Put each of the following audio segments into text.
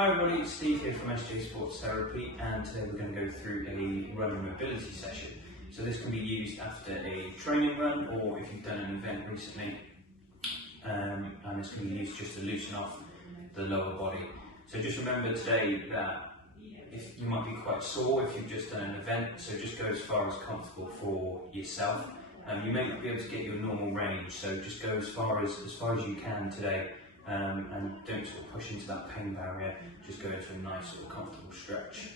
Hi everybody, it's Steve here from SJ Sports Therapy, and today we're going to go through a run and mobility session. So this can be used after a training run or if you've done an event recently, and this can be used just to loosen off the lower body. So just remember today that if you might be quite sore if you've just done an event, so just go as far as comfortable for yourself. You may not be able to get your normal range, so just go as far as you can today. And don't sort of push into that pain barrier, just go into a nice sort of comfortable stretch.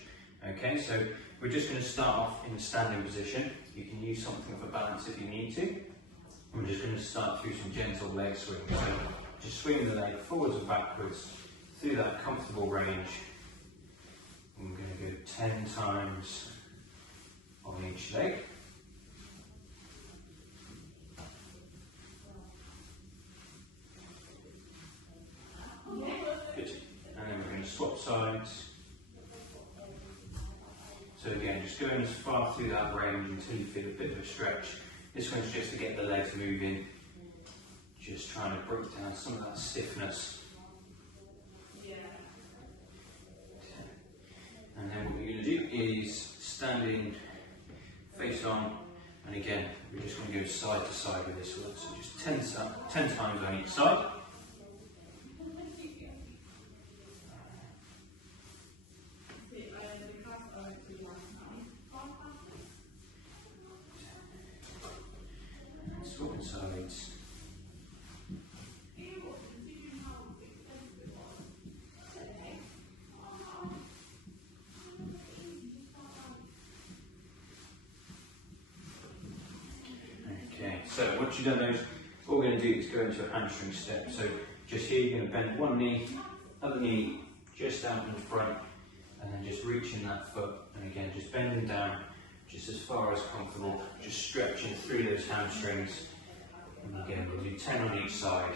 Okay, so we're just going to start off in a standing position. You can use something for balance if you need to. We're just going to start through some gentle leg swings. So just swing the leg forwards and backwards through that comfortable range. And we're going to go 10 times on each leg. Good. And then we're going to swap sides. So again, just going as far through that range until you feel a bit of a stretch. This one's just to get the legs moving, just trying to break down some of that stiffness. And then what we're going to do is standing face on, and again, we're just going to go side to side with this one. So just 10 times on each side. Swapping sides. Okay, so once you've done those, what we're going to do is go into a hamstring step. So just here you're going to bend one knee, other knee just out in front, and then just reaching that foot, and again just bending down just as far as comfortable, just stretching through those hamstrings. And again, we'll do 10 on each side.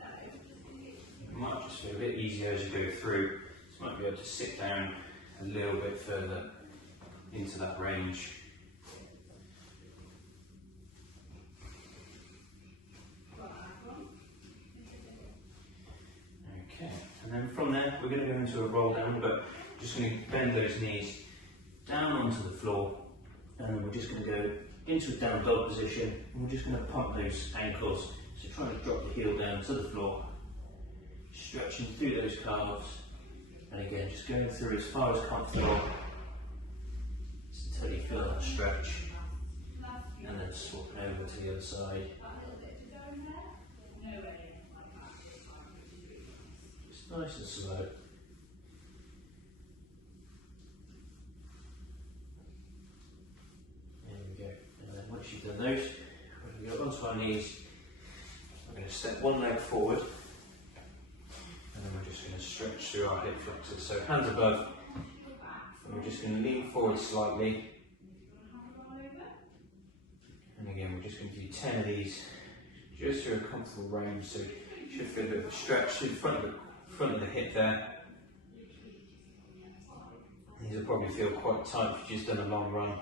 It might just feel a bit easier as you go through. So you might be able to sit down a little bit further into that range. Okay, and then from there we're going to go into a roll down, but just going to bend those knees down onto the floor, and then we're just going to go into a down dog position, and we're just going to pump those ankles, so trying to drop the heel down to the floor, stretching through those calves, and again just going through as far as comfortable until you feel that stretch, and then swapping over to the other side. Just nice and slow. Once you've done those, we're going to go onto our knees. We're going to step one leg forward, and then we're just going to stretch through our hip flexors. So hands above, and we're just going to lean forward slightly. And again, we're just going to do 10 of these, just through a comfortable range. So you should feel a bit of a stretch through the front of the hip there. These will probably feel quite tight if you've just done a long run.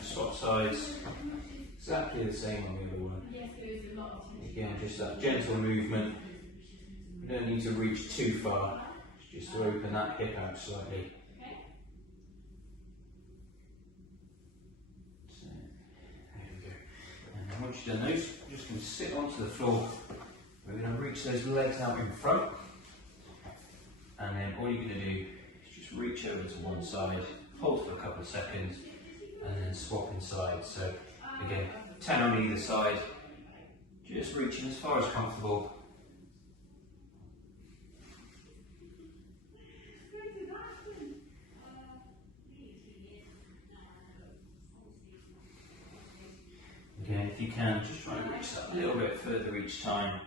Swap sides, exactly the same on the other one. Again, just that gentle movement. You don't need to reach too far, just to open that hip out slightly. So, there we go. And then once you've done those, you're just going to sit onto the floor. We're going to reach those legs out in front, and then all you're going to do is just reach over to one side, hold for a couple of seconds, and then swap inside. So again, 10 on either side, just reaching as far as comfortable. Again, if you can, just try and reach that a little bit further each time.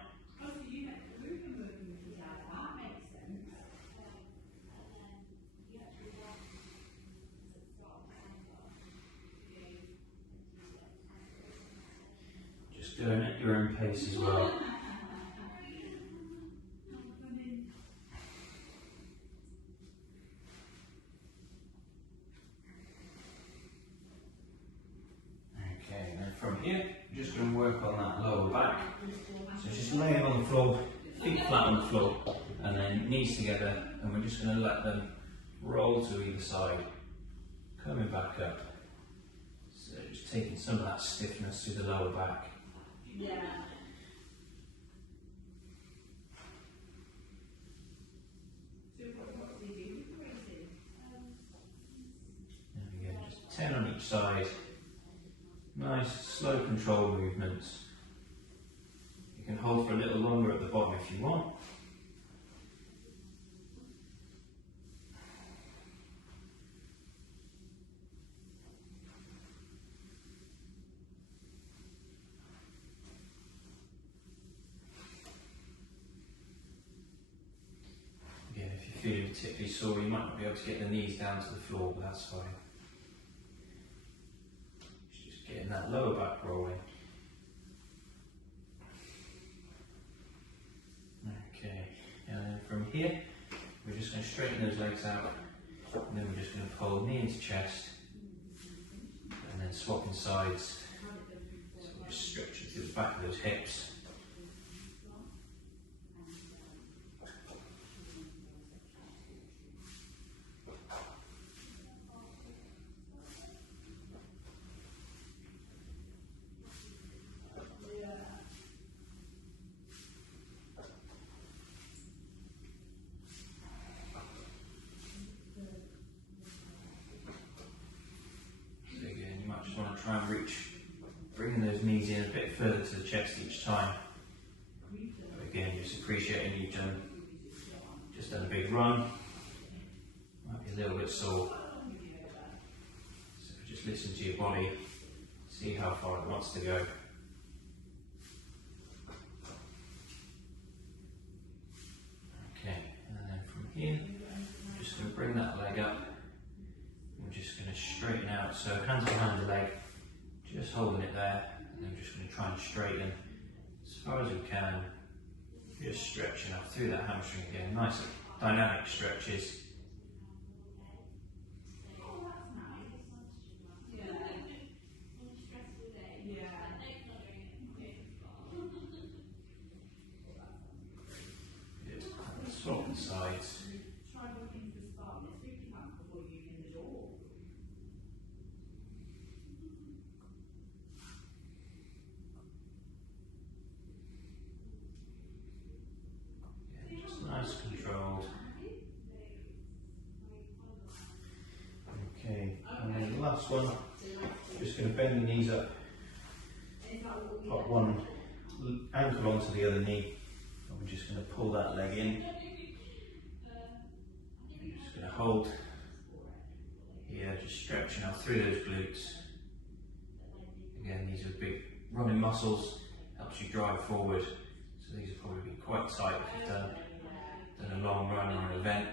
Going at your own pace as well. on the floor, and then knees together, and we're just going to let them roll to either side, coming back up. So just taking some of that stiffness through the lower back. Yeah. There we go, just 10 on each side. Nice, slow control movements. You can hold for a little longer at the bottom if you want. Again, if you're feeling particularly sore, you might not be able to get the knees down to the floor, but that's fine. Just getting that lower back rolling. Okay, and then from here, we're just going to straighten those legs out, and then we're just going to pull knee into chest, and then swapping sides. So we're just stretching through the back of those hips. Just want to try and reach, bringing those knees in a bit further to the chest each time. But again, just appreciating you've just done a big run. Might be a little bit sore. So just listen to your body, see how far it wants to go. Okay, and then from here, I'm just going to bring that leg up. We're just going to straighten out, so hands behind the leg, just holding it there, and then we're just going to try and straighten as far as we can, just stretching up through that hamstring again, nice dynamic stretches. Swapping sides. Nice controlled. Okay, and then the last one, just going to bend the knees up, put one ankle onto the other knee, and we're just going to pull that leg in. We're just going to hold here, just stretching out through those glutes. Again, these are big running muscles, helps you drive forward, so these will probably be quite tight if you've done a long run or an event.